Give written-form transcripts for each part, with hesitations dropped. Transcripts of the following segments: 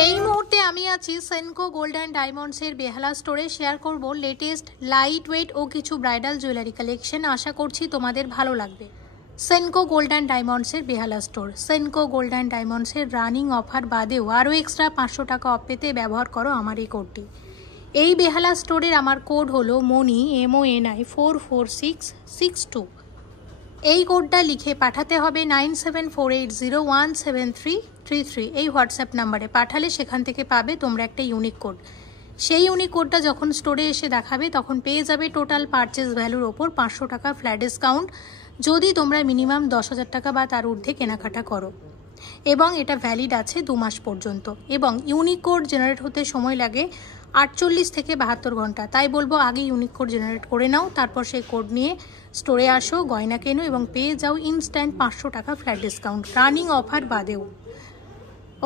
এই মুহূর্তে আমি আছি সেনকো গোল্ড অ্যান্ড ডায়মন্ডসের বেহালা স্টোরে। শেয়ার করব লেটেস্ট লাইট ওয়েট ও কিছু ব্রাইডাল জুয়েলারি কালেকশন। আশা করছি তোমাদের ভালো লাগবে। সেনকো গোল্ড অ্যান্ড ডায়মন্ডসের Behala store. Senco gold and ডায়মন্ডসের রানিং অফার বাদেও আরও এক্সট্রা 500 টাকা অফ পেতে ব্যবহার করো আমার এই কোডটি। এই বেহালা স্টোরের আমার কোড হলো মনি MONI 44662। এই কোডটা লিখে পাঠাতে হবে 9748017333 এই হোয়াটসঅ্যাপ নাম্বারে। পাঠালে সেখান থেকে পাবে তোমরা একটা ইউনিক কোড। সেই ইউনিক কোডটা যখন স্টোরে এসে দেখাবে তখন পেয়ে যাবে টোটাল পারচেস ভ্যালুর ওপর 500 টাকা ফ্ল্যাট ডিসকাউন্ট, যদি তোমরা মিনিমাম 10,000 টাকা বা তার ঊর্ধ্বে কেনাকাটা করো। এবং এটা ভ্যালিড আছে 2 মাস পর্যন্ত। এবং ইউনিক কোড জেনারেট হতে সময় লাগে 48 থেকে 72 ঘন্টা। তাই বলবো আগে ইউনিক কোড জেনারেট করে নাও, তারপর সেই কোড নিয়ে স্টোরে আসো, গয়না কেনো এবং পেয়ে যাও ইনস্ট্যান্ট 500 টাকা ফ্ল্যাট ডিসকাউন্ট রানিং অফার বাদেও।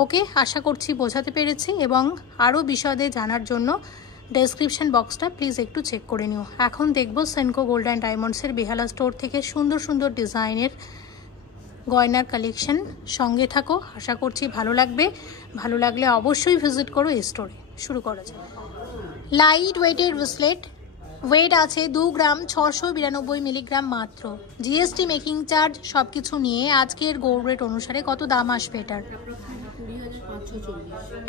ওকে, আশা করছি বোঝাতে পেরেছি। এবং আরও বিশদে জানার জন্য ডেসক্রিপশন বক্সটা প্লিজ একটু চেক করে নিও। এখন দেখবো সেনকো গোল্ড অ্যান্ড ডায়মন্ডসের বেহালা স্টোর থেকে সুন্দর সুন্দর ডিজাইনের গয়নার কালেকশন। সঙ্গে থাকো, আশা করছি ভালো লাগবে। ভালো লাগলে অবশ্যই ভিজিট করো এই স্টোরে। শুরু করা যাক। লাইট ওয়েটের ব্রেসলেট, ওয়েট আছে 2 গ্রাম 692 মিলিগ্রাম মাত্র। জিএসটি মেকিং চার্জ সব কিছু নিয়ে আজকের গোল্ড রেট অনুসারে কত দাম আসবে এটার?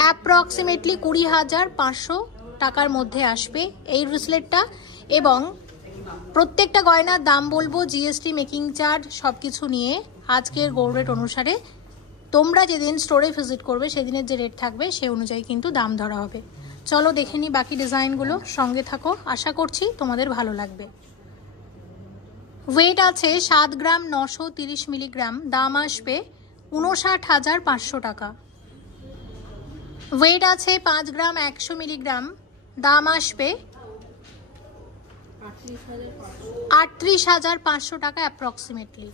অ্যাপ্রক্সিমেটলি 20,500 টাকার মধ্যে আসবে এই ব্রেসলেটটা। এবং প্রত্যেকটা গয়নার দাম বলবো জিএসটি মেকিং চার্জ সব কিছু নিয়ে আজকের গোল্ড রেট অনুসারে। তোমরা যেদিন স্টোরে ভিজিট করবে সেদিনের যে রেট থাকবে সে অনুযায়ী কিন্তু দাম ধরা হবে। চলো দেখে নিই বাকি ডিজাইনগুলো। সঙ্গে থাকো, আশা করছি তোমাদের ভালো লাগবে। ওয়েট আছে 7 গ্রাম 930 মিলিগ্রাম, দাম আসবে 59,500 টাকা। ওয়েট আছে 5 গ্রাম 100 মিলিগ্রাম, দাম আসবে 38,500 টাকা অ্যাপ্রক্সিমেটলি।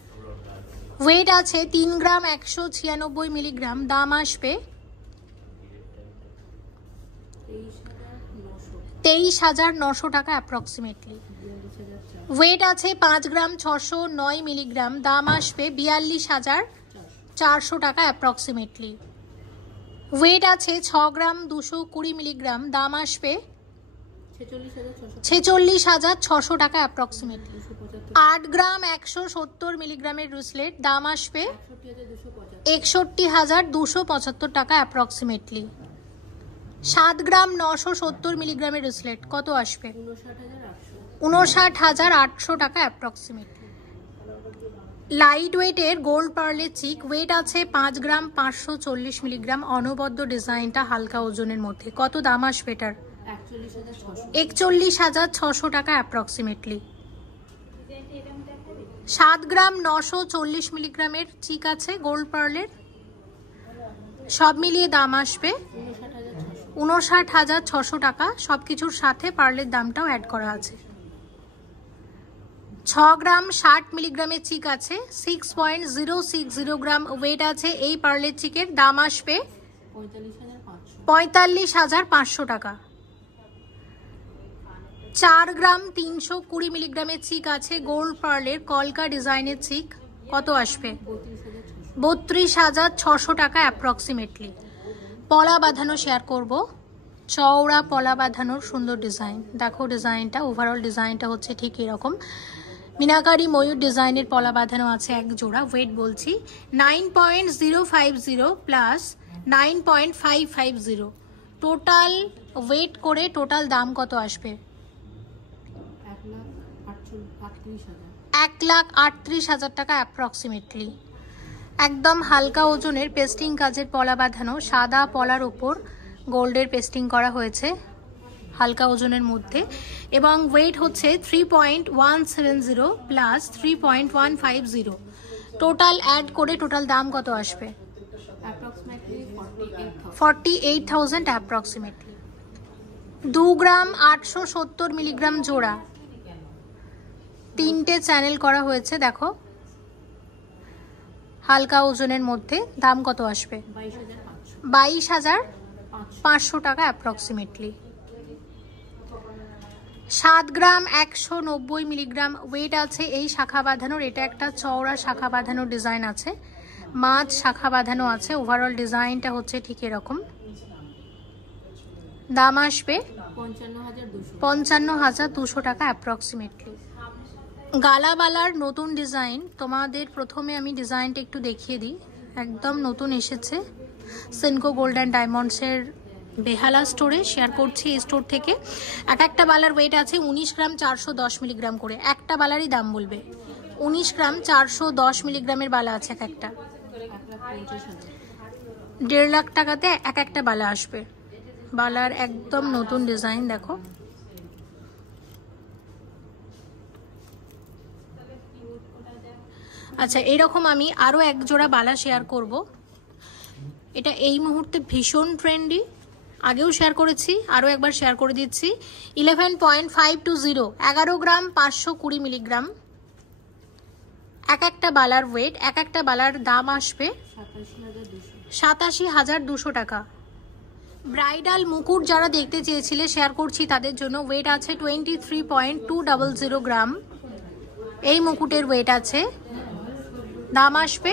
ওয়েট আছে 3 গ্রাম 196 মিলিগ্রাম, দাম আসবে 23,900 টাকা অ্যাপ্রক্সিমেটলি। ওয়েট আছে 5 গ্রাম 609 মিলিগ্রাম, দাম আসবে 42,400 টাকা অ্যাপ্রক্সিমেটলি। ওয়েট আছে 6 গ্রাম 220 মিলিগ্রাম, দাম আসবে 46,600 টাকা অ্যাপ্রক্সিমেটলি। 8 গ্রাম 170 মিলিগ্রামের ব্রেসলেট, দাম আসবে 61,275 টাকা অ্যাপ্রক্সিমেটলি। 7 গ্রাম 970 মিলিগ্রামের ব্রেসলেট কত আসবে? 59,800 টাকা অ্যাপ্রক্সিমেটলি। লাইট ওয়েটের গোল্ড পার্লের চিক, ওয়েট আছে 5 গ্রাম 540 মিলিগ্রাম, অনবদ্য ডিজাইনটা হালকা ওজনের মধ্যে। কত দাম আসবে এটার? 41,600 টাকা অ্যাপ্রক্সিমেটলি। 7 গ্রাম 940 মিলিগ্রামের চিক আছে গোল্ড পার্লের, সব মিলিয়ে দাম আসবে 59,600 টাকা। সবকিছুর সাথে পার্লের দামটাও অ্যাড করা আছে। 6 গ্রাম 60 মিলিগ্রামের চিক আছে, 6.060 গ্রাম ওয়েট আছে এই পার্লের চিকের, দাম আসবে 45,500 টাকা। 4 গ্রাম 320 মিলিগ্রামের চিক আছে গোল্ড পার্লের কলকা ডিজাইনের চিক, কত আসবে? 32,600 টাকা অ্যাপ্রক্সিমেটলি। পলা বাঁধানো শেয়ার করব, চওড়া পলা বাঁধানোর সুন্দর ডিজাইন। দেখো ডিজাইনটা, ওভারঅল ডিজাইনটা হচ্ছে ঠিক এরকম। মিনাকারি ময়ূর ডিজাইনের পলা বাঁধানো আছে এক জোড়া। ওয়েট বলছি 9.050 প্লাস 9.550, টোটাল ওয়েট করে টোটাল দাম কত আসবে? 1,38,000 টাকা অ্যাপ্রক্সিমেটলি। একদম হালকা ওজনের পেস্টিং কাজের পলা বাঁধানো, সাদা পলার উপর গোল্ডের পেস্টিং করা হয়েছে হালকা ওজনের মধ্যে। এবং ওয়েট হচ্ছে 3.170 প্লাস 3.150, টোটাল অ্যাড করে টোটাল দাম কত আসবে? 48,000 অ্যাপ্রক্সিমেটলি। 2 গ্রাম 870 মিলিগ্রাম জোড়া, 3টে চ্যানেল করা হয়েছে দেখো হালকা ওজনের মধ্যে, দাম কত আসবে? 22,500 টাকা অ্যাপ্রক্সিমেটলি। 7 গ্রাম 190 মিলিগ্রাম ওয়েট আছে এই শাখা বাঁধানোর। এটা একটা চওড়া শাখা বাঁধানোর ডিজাইন আছে, মাছ শাখা বাঁধানো আছে। ওভারঅল ডিজাইনটা হচ্ছে ঠিক এরকম। দাম আসবে 55,200 টাকা অ্যাপ্রক্সিমেটলি। গালাবালার নতুন ডিজাইন, তোমাদের প্রথমে আমি ডিজাইনটা একটু দেখিয়ে দিই। একদম নতুন এসেছে, সেনকো গোল্ড অ্যান্ড ডায়মন্ডসের বেহালা স্টোরে শেয়ার করছি। এই স্টোর থেকে এক একটা বালার ওয়েট আছে 19 গ্রাম 410 মিলিগ্রাম করে। একটা বালারই দাম বলবে, 19 গ্রাম 410 মিলিগ্রামের বালা আছে এক একটা। 1.5 লাখ টাকাতে এক একটা বালা আসবে। বালার একদম নতুন ডিজাইন দেখো। আচ্ছা, এরকম আমি আরও এক জোড়া বালা শেয়ার করব। এটা এই মুহূর্তে ভীষণ ট্রেন্ডি, আগেও শেয়ার করেছি, আরও একবার শেয়ার করে দিচ্ছি। 11.520, 11 গ্রাম 520 মিলিগ্রাম এক একটা বালার ওয়েট। এক একটা বালার দাম আসবে 87,200 টাকা। ব্রাইডাল মুকুট যারা দেখতে চেয়েছিলে শেয়ার করছি তাদের জন্য। ওয়েট আছে 23.200 গ্রাম এই মুকুটের ওয়েট আছে। দাম আসবে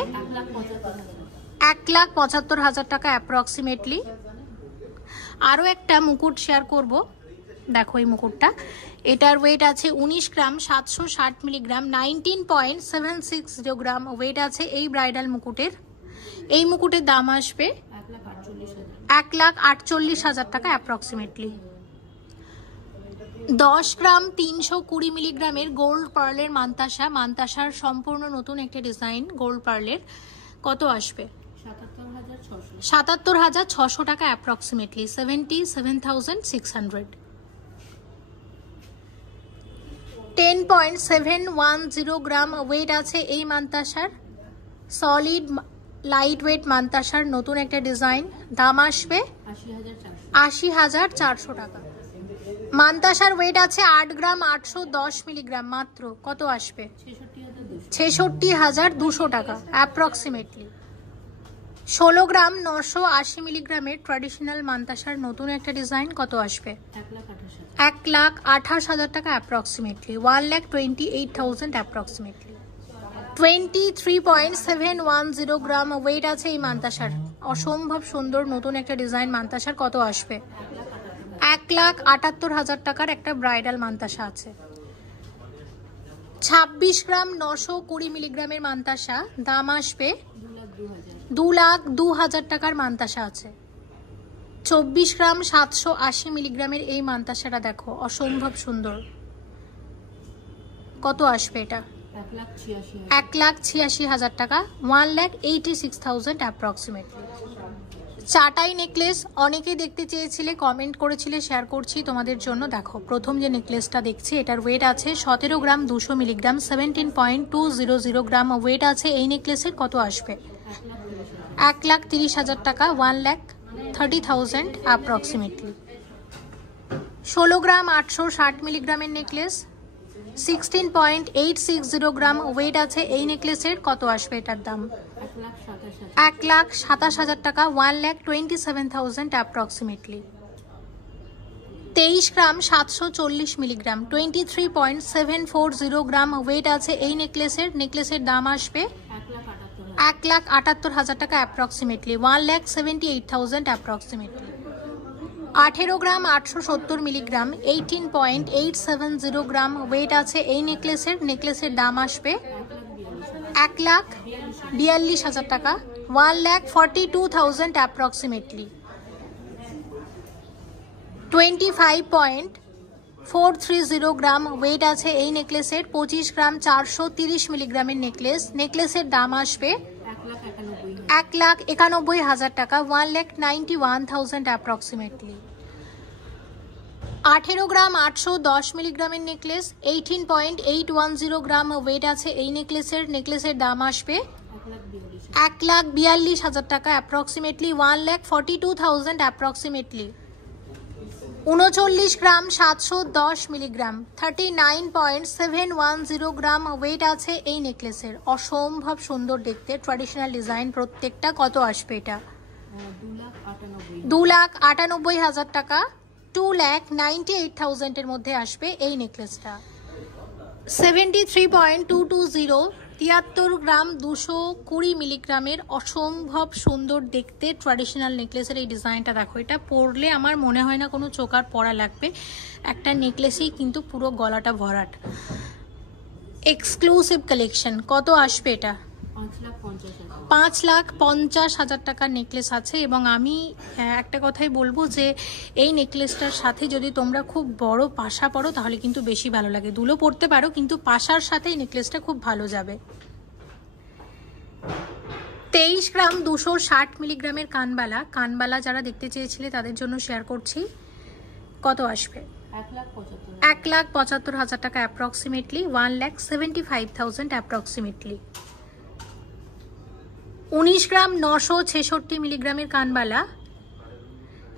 1,75,000 টাকা অ্যাপ্রক্সিমেটলি। আরও একটা মুকুট শেয়ার করব, দেখো এই মুকুটটা। এটার ওয়েট আছে 19 গ্রাম 760 মিলিগ্রাম, 19.760 গ্রাম ওয়েট আছে এই ব্রাইডাল মুকুটের। এই মুকুটের দাম আসবে 1,48,000 টাকা অ্যাপ্রক্সিমেটলি। 10 গ্রাম 320 মিলিগ্রামের গোল্ড পার্লের মান্তাসা, মান্তাসার সম্পূর্ণ নতুন একটা ডিজাইন গোল্ড পার্লের। কত আসবে? 77,600 টাকা অ্যাপ্রক্সিমেটলি, 77,600। 10.710 গ্রাম ওয়েট আছে এই মান্তাসার। সলিড লাইট ওয়েট মান্তাসার নতুন একটা ডিজাইন। দাম আসবে 80,400 টাকা। মান্তাসার ওয়েট আছে 8 গ্রাম 810 মিলিগ্রাম মাত্র। কত আসবে? 66,200 টাকা অ্যাপ্রক্সিমেটলি। 16 গ্রাম 980 মিলিগ্রামের ট্র্যাডিশনাল মান্তাসার নতুন একটা ডিজাইন। কত আসবে? 1,28,000 টাকা অ্যাপ্রক্সিমেটলি, 1,28,000 অ্যাপ্রক্সিমেটলি। 23.710 গ্রাম ওয়েট আছে এই মান্তাসার। অসম্ভব সুন্দর নতুন একটা ডিজাইন মান্তাসার। কত আসবে? 1,78,000 টাকার একটা ব্রাইডাল মান্তাসা আছে। 26 গ্রাম 920 মিলিগ্রামের মান্তাসা, দাম আসবে 2,02,000 টাকার মান্তাসা আছে। 24 গ্রাম 780 মিলিগ্রামের এই মান্তাসাটা দেখো, অসম্ভব সুন্দর। কত আসবে এটা? 1,86,000 টাকা, 1,86,000 অ্যাপ্রক্সিমেটলি। চাটাই নেকলেস অনেকে দেখতে চেয়েছিলে, কমেন্ট করেছিলে, শেয়ার করছি তোমাদের জন্য। দেখো প্রথম যে নেকলেসটা দেখছি, এটার ওয়েট আছে 17 গ্রাম 200 মিলিগ্রাম, 17.200 গ্রাম ওয়েট আছে এই নেকলেসের। কত আসবে? 1,30,000 টাকা, 1,30,000 অ্যাপ্রক্সিমেটলি। 16 গ্রাম 860 মিলিগ্রামের নেকলেস, 16.860 গ্রাম ওয়েট আছে এই নেকলেসের। কত আসবে এটার দাম? 1,27,000 টাকা, 1,27,000 অ্যাপ্রক্সিমেটলি। 23 গ্রাম 740 মিলিগ্রাম, 23.740 গ্রাম ওয়েট আছে এই নেকলেসের। নেকলেসের দাম আসবে 1,78,000 টাকা অ্যাপ্রক্সিমেটলি, 1,78,000 অ্যাপ্রক্সিমেটলি। 18 গ্রাম 870 মিলিগ্রাম, 18.870 গ্রাম ওয়েট আছে এই নেকলেসের। নেকলেসের দাম আসবে 1,42,000 টাকা, 1,42,000 অ্যাপ্রক্সিমেটলি। 25.430 গ্রাম ওয়েট আছে এই নেকলেসের। 25 গ্রাম 430 মিলিগ্রামের নেকলেস। নেকলেসের দাম আসবে 1,91,000 টাকা, 1,91,000 অ্যাপ্রক্সিমেটলি। 18 গ্রাম 810 মিলিগ্রামের নেকলেস, 18.810 গ্রাম ওয়েট আছে এই নেকলেসের। নেকলেসের দাম আসবে 1,42,000 টাকা অ্যাপ্রক্সিমেটলি, 1,42,000 অ্যাপ্রক্সিমেটলি। 39 গ্রাম 710 মিলিগ্রাম, 39.710 গ্রাম ওয়েট আছে এই নেকলেসের। অসম্ভব সুন্দর দেখতে, ট্র্যাডিশনাল ডিজাইন প্রত্যেকটা। কত আসবে এটা? 2,98,000 টাকা, 2,98,000 এর মধ্যে আসবে এই নেকলেসটা। 73.220 73 গ্রাম 220 মিলিগ্রামের অসম্ভব সুন্দর দেখতে ট্র্যাডিশনাল নেকলেসের এই ডিজাইনটা দেখো। এটা পরলে আমার মনে হয় না কোনো চোকার পরা লাগবে, একটা নেকলেসেই কিন্তু পুরো গলাটা ভরাট। Exclusive collection. কত আসবে এটা? 5,50,000 টাকার নেকলেস আছে। এবং আমি একটা কথাই বলবো যে এই নেকলেসটার সাথে যদি তোমরা খুব বড় পাশা পরো তাহলে কিন্তু বেশি ভালো লাগে। দুলো পরতে পারো কিন্তু পাশার সাথে এই নেকলেসটা খুব ভালো যাবে। 23 গ্রাম 260 মিলিগ্রামের কানবালা। কানবালা যারা দেখতে চেয়েছিলে তাদের জন্য শেয়ার করছি। কত আসবে? 1,75,000 টাকা অ্যাপ্রক্সিমেটলি, 1,75,000 অ্যাপ্রক্সিমেটলি। 19 গ্রাম 966 মিলিগ্রামের কানবালা,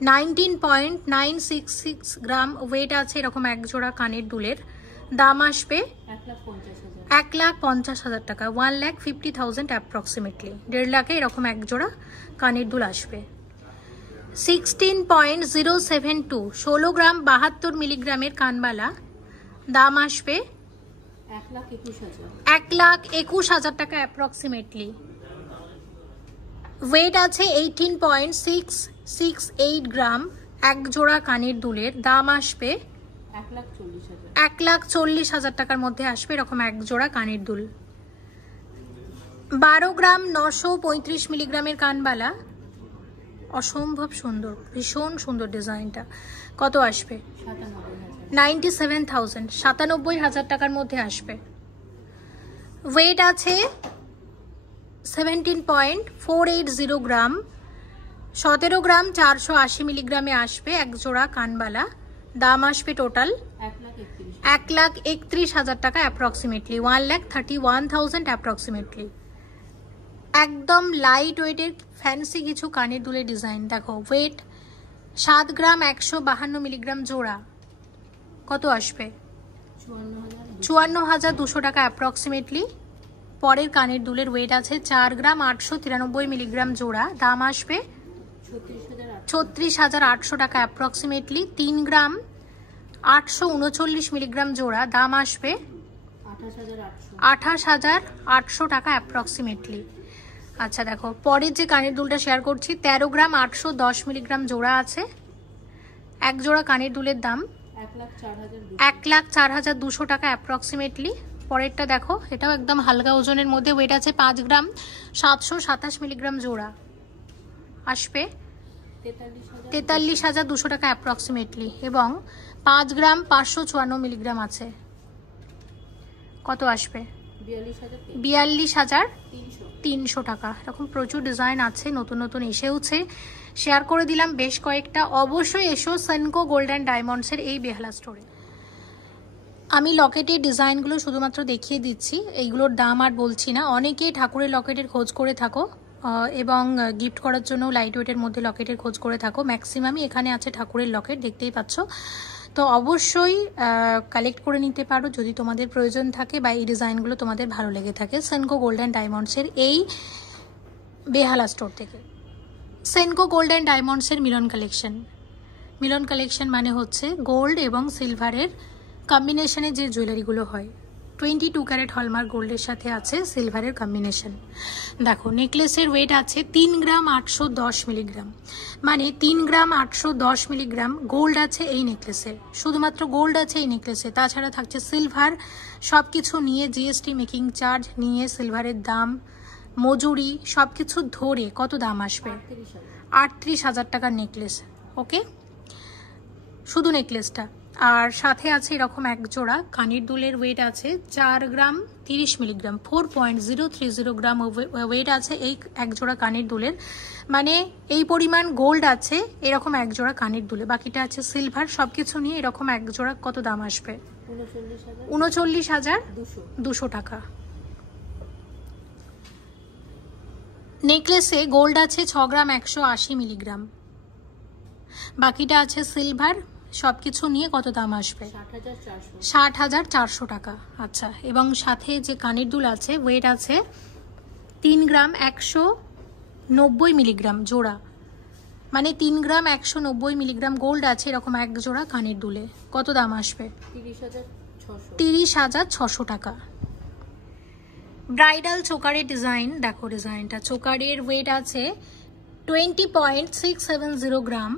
19.966 গ্রাম ওয়েট আছে। এরকম এক জোড়া কানের দুলের দাম আসবে 1,50,000 টাকা, 1,50,000 অ্যাপ্রক্সিমেটলি। 1.5 লাখে এরকম এক জোড়া কানের দুল আসবে। 16.072 16 গ্রাম 72 মিলিগ্রামের কানবালা, দাম আসবে 1,21,000 টাকা অ্যাপ্রক্সিমেটলি। ওয়েট আছে 18.668 গ্রাম, এক জোড়া কানের দুলের দাম আসবে 1,40,000 টাকার মধ্যে আসবে এরকম এক জোড়া কানের দুল। 12 গ্রাম 935 মিলিগ্রামের কানবালা, অসম্ভব সুন্দর, ভীষণ সুন্দর ডিজাইনটা। কত আসবে? 97,000, 97,000 টাকার মধ্যে আসবে। ওয়েট আছে 17.480 গ্রাম, 17 গ্রাম 480 মিলিগ্রামে আসবে এক জোড়া কানবালা, দাম আসবে টোটাল 1,31,000 টাকা অ্যাপ্রক্সিমেটলি, 1,31,000 অ্যাপ্রক্সিমেটলি। একদম লাইট ওয়েটের ফ্যান্সি কিছু কানের দুলের ডিজাইন দেখো। ওয়েট 7 গ্রাম 152 মিলিগ্রাম জোড়া। কত আসবে? 54,200 টাকা অ্যাপ্রক্সিমেটলি। পরের কানের দুলের ওয়েট আছে 4 গ্রাম 893 মিলিগ্রাম জোড়া, দাম আসবে 36,800 টাকা অ্যাপ্রক্সিমেটলি। 3 গ্রাম 839 মিলিগ্রাম জোড়া, দাম আসবে 28,800 টাকা অ্যাপ্রক্সিমেটলি। আচ্ছা দেখো পরের যে কানের দুলটা শেয়ার করছি, 13 গ্রাম 810 মিলিগ্রাম জোড়া আছে। এক জোড়া কানের দুলের দাম 1,04,200 টাকা অ্যাপ্রক্সিমেটলি। পরেরটা দেখো, এটাও একদম হালকা ওজনের মধ্যে, ওয়েট আছে 5 গ্রাম 727 মিলিগ্রাম জোড়া, আসবে 43,200 টাকা অ্যাপ্রক্সিমেটলি। এবং 5 গ্রাম 554 মিলিগ্রাম আছে। কত আসবে? 42,300 টাকা। এরকম প্রচুর ডিজাইন আছে, নতুন নতুন এসেওছে, শেয়ার করে দিলাম বেশ কয়েকটা। অবশ্যই এসো সেনকো গোল্ড অ্যান্ড ডায়মন্ডসের এই বেহালা স্টোরে। আমি লকেটের ডিজাইনগুলো শুধুমাত্র দেখিয়ে দিচ্ছি, এইগুলোর দাম আর বলছি না। অনেকে ঠাকুরের লকেটের খোঁজ করে থাকো এবং গিফট করার জন্য লাইট ওয়েটের মধ্যে লকেটের খোঁজ করে থাকো। ম্যাক্সিমামই এখানে আছে ঠাকুরের লকেট, দেখতেই পাচ্ছ। তো অবশ্যই কালেক্ট করে নিতে পারো যদি তোমাদের প্রয়োজন থাকে বা এই ডিজাইনগুলো তোমাদের ভালো লেগে থাকে সেনকো গোল্ড অ্যান্ড ডায়মন্ডসের এই বেহালা স্টোর থেকে। সেনকো গোল্ড অ্যান্ড ডায়মন্ডসের মিলন কালেকশন। মিলন কালেকশন মানে হচ্ছে গোল্ড এবং সিলভারের কম্বিনেশনে যে জুয়েলারিগুলো হয়। 22 ক্যারেট হলমার্ক গোল্ডের সাথে আছে সিলভারের কম্বিনেশন। দেখো নেকলেসের ওয়েট আছে 3 গ্রাম 810 মিলিগ্রাম, মানে 3 গ্রাম 810 মিলিগ্রাম গোল্ড আছে এই নেকলেসে, শুধুমাত্র গোল্ড আছে এই নেকলেসে। তাছাড়া থাকছে সিলভার, সব কিছু নিয়ে জিএসটি মেকিং চার্জ নিয়ে সিলভারের দাম, মজুরি সব কিছু ধরে কত দাম আসবে? 38,000 টাকার নেকলেস। ওকে, শুধু নেকলেসটা। আর সাথে আছে এরকম এক জোড়া কানের দুলের, ওয়েট আছে 4 গ্রাম 30 মিলিগ্রাম, 4.030 গ্রাম ওয়েট আছে এই এক জোড়া কানের দুলের, মানে এই পরিমাণ গোল্ড আছে এরকম এক জোড়া কানের দুলে। বাকিটা আছে সিলভার, সবকিছু নিয়ে এরকম এক জোড়া কত দাম আসবে? 39,200 টাকা। নেকলেসে গোল্ড আছে 6 গ্রাম 180 মিলিগ্রাম, বাকিটা আছে সিলভার, সবকিছু নিয়ে কত দাম আসবে? 60,400 টাকা। আচ্ছা, এবং সাথে যে কানের দুল আছে ওয়েট আছে 3 গ্রাম 190 মিলিগ্রাম জোড়া, মানে 3 গ্রাম 190 মিলিগ্রাম গোল্ড আছে এরকম এক জোড়া কানের দুলে, কত দাম আসবে? 30,600 টাকা। ব্রাইডাল চোকারের ডিজাইন দেখো, ডিজাইনটা চোকারের ওয়েট আছে 20.670 গ্রাম।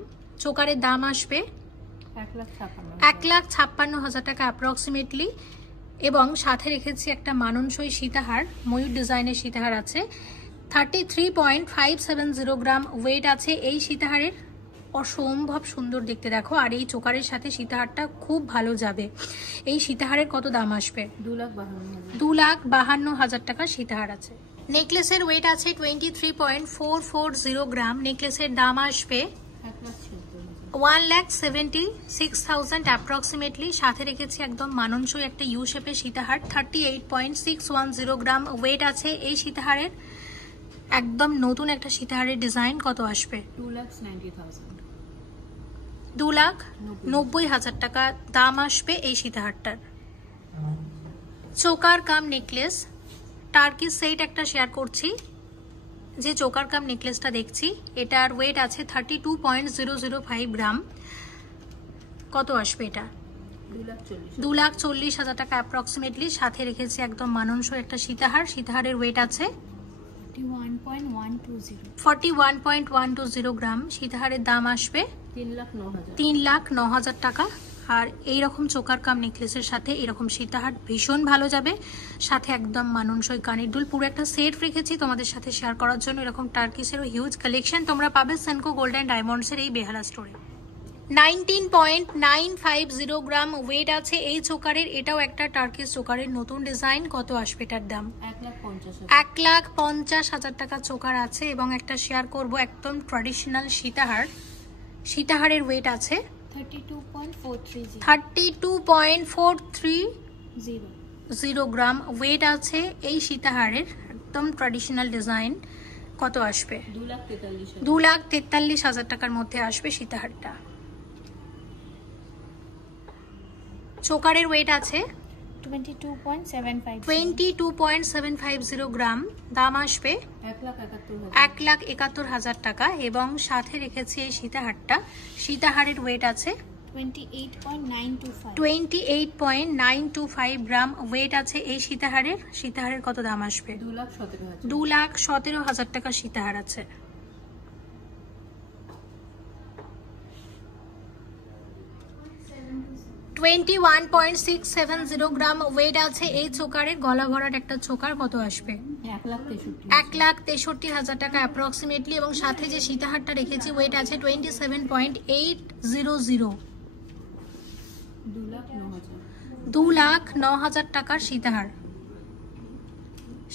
চোকারের দাম আসবে 1,56,000 টাকা অ্যাপ্রক্সিমেটলি, এবং সাথে রেখেছি একটা মানানসই সীতাহার, ময়ূর ডিজাইনের সীতাহার আছে। 33.570 গ্রাম ওয়েট আছে এই সীতাহারের, অসম্ভব সুন্দর দেখতে দেখো। আর এই চোকারের সাথে সীতাহারটা খুব ভালো যাবে। এই সীতাহারের কত দাম আসবে? 2,52,000 টাকা সীতাহার আছে। নেকলেসের ওয়েট আছে 23.440 গ্রাম। নেকলেসের দাম আসবে 1,76,000 অ্যাপ্রক্সিমেটলি। সাথে রেখেছি একদম মানানসই একটা ইউ শেপের সীতাহার। 38.610 গ্রাম ওয়েট আছে এই সীতাহারের। একদম নতুন একটা সীতাহারের ডিজাইন। কত আসবে? 2,90,000 টাকা দাম আসবে এই সীতাহারটার। Choker cum necklace Turkey set একটা শেয়ার করছি। যে চোকার কাম নেকলেসটা দেখছি এটার ওয়েট আছে 32.005 গ্রাম। কত আসবে এটা? 2,40,000 টাকা অ্যাপ্রক্সিমেটলি। সাথে রেখেছি একদম মানানসই একটা সীতাহার। সীতাহারের ওয়েট আছে 41.120 গ্রাম। সীতাহারের দাম আসবে 3,09,000 টাকা। আর এইরকম চোকার কাম নেকলেসের সাথে এরকম সীতাহার ভীষণ ভালো যাবে। সাথে একদম মানানসই কানের দুল, পুরো একটা সেট রেখেছি তোমাদের সাথে শেয়ার করার জন্য। এরকম টার্কিসেরও হিউজ কালেকশন তোমরা পাবে সেনকো গোল্ড অ্যান্ড ডায়মন্ডসের এই বেহালা স্টোরে। 19.950 গ্রাম ওয়েট আছে এই চোকারের। এটাও একটা টার্কিস চোকারের নতুন ডিজাইন। কত আসবে এটার দাম? 1,50,000 টাকা চোকার আছে। এবং একটা শেয়ার করব একদম ট্র্যাডিশনাল সীতাহার। সীতাহারের ওয়েট আছে 32.430 গ্রাম ওয়েট আছে এই সীতাহারের। একদম ট্র্যাডিশনাল ডিজাইন। কত আসবে? 2,43,000 টাকার মধ্যে আসবে সীতাহারটা। চোকারের ওয়েট আছে 22.750 গ্রাম। দাম আসবে 1,71,000 টাকা। এবং সাথে রেখেছি এই সীতাহারটা। সীতাহারের ওয়েট আছে 28.925 গ্রাম ওয়েট আছে এই সীতাহারের। সীতাহারের কত দাম আসবে? 2,17,000 টাকা সীতাহার আছে। $21.670 গ্রাম ওয়েট আছে এই চোকারের। গলা ভরাট একটা চোকার। কত আসবে? 1,63,000 টাকা অ্যাপ্রক্সিমেটলি। এবং সাথে যে সীতাহারটা রেখেছি ওয়েট আছে 27.800। 2,09,000 টাকার সীতাহার।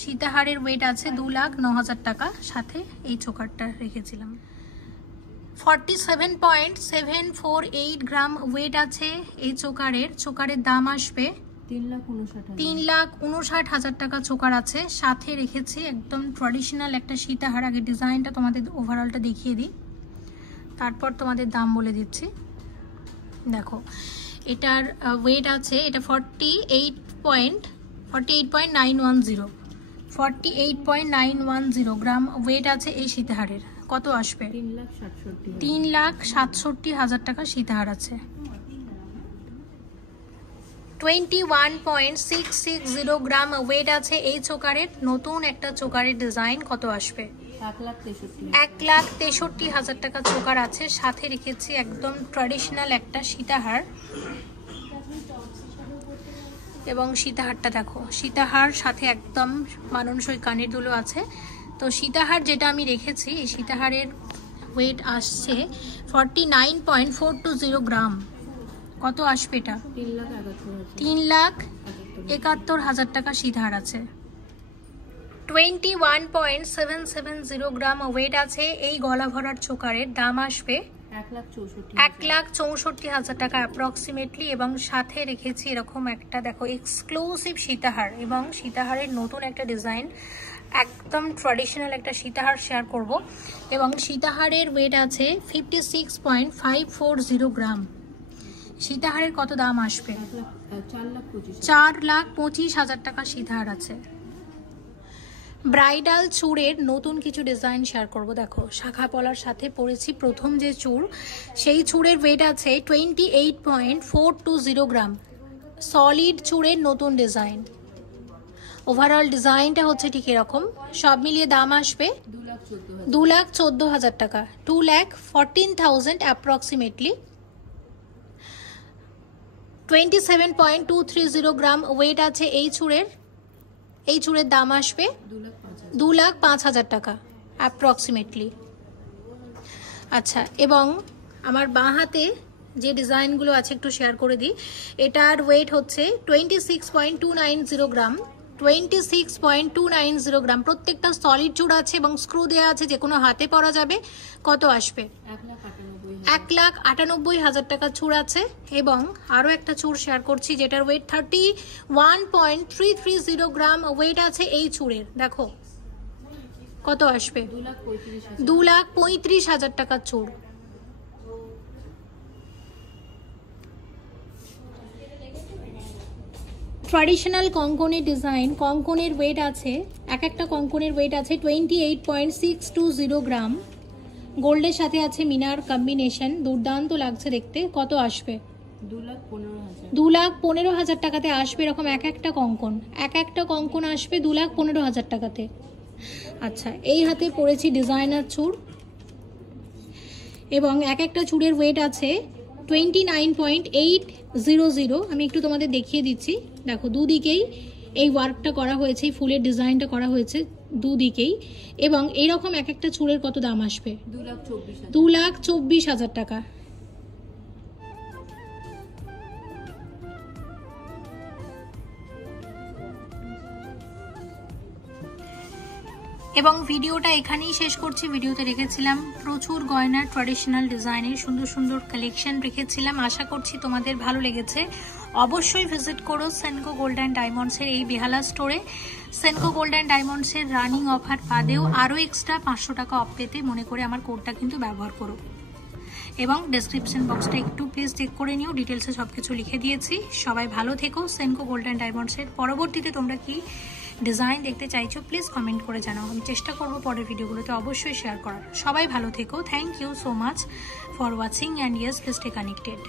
সীতাহারের ওয়েট আছে 2,09,000 টাকা। সাথে এই চোকারটা রেখেছিলাম। 47.748 গ্রাম ওয়েট আছে এই চোকারের। চোকারের দাম আসবে 3,59,000 টাকা চোকার আছে। সাথে রেখেছি একদম ট্র্যাডিশনাল একটা সীতাহার। আগে ডিজাইনটা তোমাদের ওভারঅলটা দেখিয়ে দিই, তারপর তোমাদের দাম বলে দিচ্ছি। দেখো এটার ওয়েট আছে, এটা 48.910 গ্রাম ওয়েট আছে এই সীতাহারের। কত আসবে? 3,67,000 টাকা সীতাহার আছে। 21.660 গ্রাম ওয়েট আছে এই চোকারের। নতুন একটা চোকারের ডিজাইন। কত আসবে? 1,63,000 টাকা চোকার আছে। সাথে রেখেছি একদম ট্র্যাডিশনাল একটা সীতাহার। এবং সীতাহারটা দেখো, সীতাহার সাথে একদম মানানসই কানের দুলও আছে। তো সীতাহার যেটা আমি রেখেছি এই সীতাহারের ওয়েট আসছে 49.420 গ্রাম। কত আসবে এটা? 3,71,000 টাকা সীতাহার আছে। 21.770 গ্রাম ওয়েট আছে এই গলা ভরার চোকারের। দাম আসবে 1,64,000 টাকা অ্যাপ্রক্সিমেটলি। এবং সাথে রেখেছি এরকম একটা দেখো এক্সক্লুসিভ সীতাহার। এবং সীতাহারের নতুন একটা ডিজাইন, একদম ট্র্যাডিশনাল একটা সীতাহার শেয়ার করব। এবং সীতাহারের ওয়েট আছে 56.540 গ্রাম। সীতাহারের কত দাম আসবে? 4,25,000 টাকা সীতাহার আছে। ব্রাইডাল চূড়ের নতুন কিছু ডিজাইন শেয়ার করব। দেখো শাখা পলার সাথে পরেছি প্রথম যে চূড়, সেই চূড়ের ওয়েট আছে 28.420 গ্রাম। সলিড চূড়ের নতুন ডিজাইন। ওভারঅল ডিজাইনটা হচ্ছে ঠিক এরকম। সব মিলিয়ে দাম আসবে 2,14,000 টাকা, 2,14,000 অ্যাপ্রক্সিমেটলি। 27.230 গ্রাম ওয়েট আছে এই চূড়ের। এই চূড়ের দাম আসবে 2,05,000 টাকা অ্যাপ্রক্সিমেটলি। আচ্ছা, এবং আমার বাঁ হাতে যে ডিজাইনগুলো আছে একটু শেয়ার করে দিই। এটার ওয়েট হচ্ছে 26.290 গ্রাম, 26.290 গ্রাম। প্রত্যেকটা সলিড চূড় আছে এবং স্ক্রু দেওয়া আছে, যে কোনো হাতে পরা যাবে। কত আসবে? 1,98,000 টাকা চূড় আছে। এবং আরও একটা চূড় শেয়ার করছি যেটার ওয়েট 31.330 গ্রাম ওয়েট আছে এই চূড়ের। দেখো কত আসবে? 2,35,000 টাকার চূড়। ট্র্যাডিশনাল কঙ্কনের ডিজাইন, কঙ্কনের ওয়েট আছে, এক একটা কঙ্কনের ওয়েট আছে 28.620 গ্রাম। গোল্ডের সাথে আছে মিনার কম্বিনেশন, দুর্দান্ত লাগছে দেখতে। কত আসবে? 2,15,000 টাকাতে আসবে এরকম এক একটা কঙ্কন। এক একটা কঙ্কন আসবে 2,15,000 টাকাতে। আচ্ছা, এই হাতে পরেছি ডিজাইনার চূড় এবং এক একটা চূড়ের ওয়েট আছে 29.800। আমি একটু তোমাদের দেখিয়ে দিচ্ছি। দেখো দুদিকেই এই ওয়ার্কটা করা হয়েছে, এই ফুলের ডিজাইনটা করা হয়েছে দুদিকেই। এবং এইরকম এক একটা চূড়ের কত দাম আসবে? 2,24,000 টাকা। এবং ভিডিওটা এখানেই শেষ করছি। ভিডিওতে রেখেছিলাম প্রচুর গয়নার ট্র্যাডিশনাল ডিজাইনের সুন্দর সুন্দর কালেকশন রেখেছিলাম। আশা করছি তোমাদের ভালো লেগেছে। অবশ্যই ভিজিট করো সেনকো গোল্ড অ্যান্ড ডায়মন্ডসের এই বেহালা স্টোরে। সেনকো গোল্ড অ্যান্ড ডায়মন্ডসের রানিং অফার বাদেও আরও এক্সট্রা 500 টাকা অফ পেতে মনে করে আমার কোডটা কিন্তু ব্যবহার করো। এবং ডেসক্রিপশন বক্সটা একটু প্লিজ চেক করে নিও, ডিটেলসে সব কিছু লিখে দিয়েছি। সবাই ভালো থেকো। সেনকো গোল্ড অ্যান্ড ডায়মন্ডসের পরবর্তীতে তোমরা কি ডিজাইন দেখতে চাইছো প্লিজ কমেন্ট করে জানাও। আমি চেষ্টা করবো পরের ভিডিওগুলোতে অবশ্যই শেয়ার করার। সবাই ভালো থেকো। Thank you so much for watching and yes please stay connected.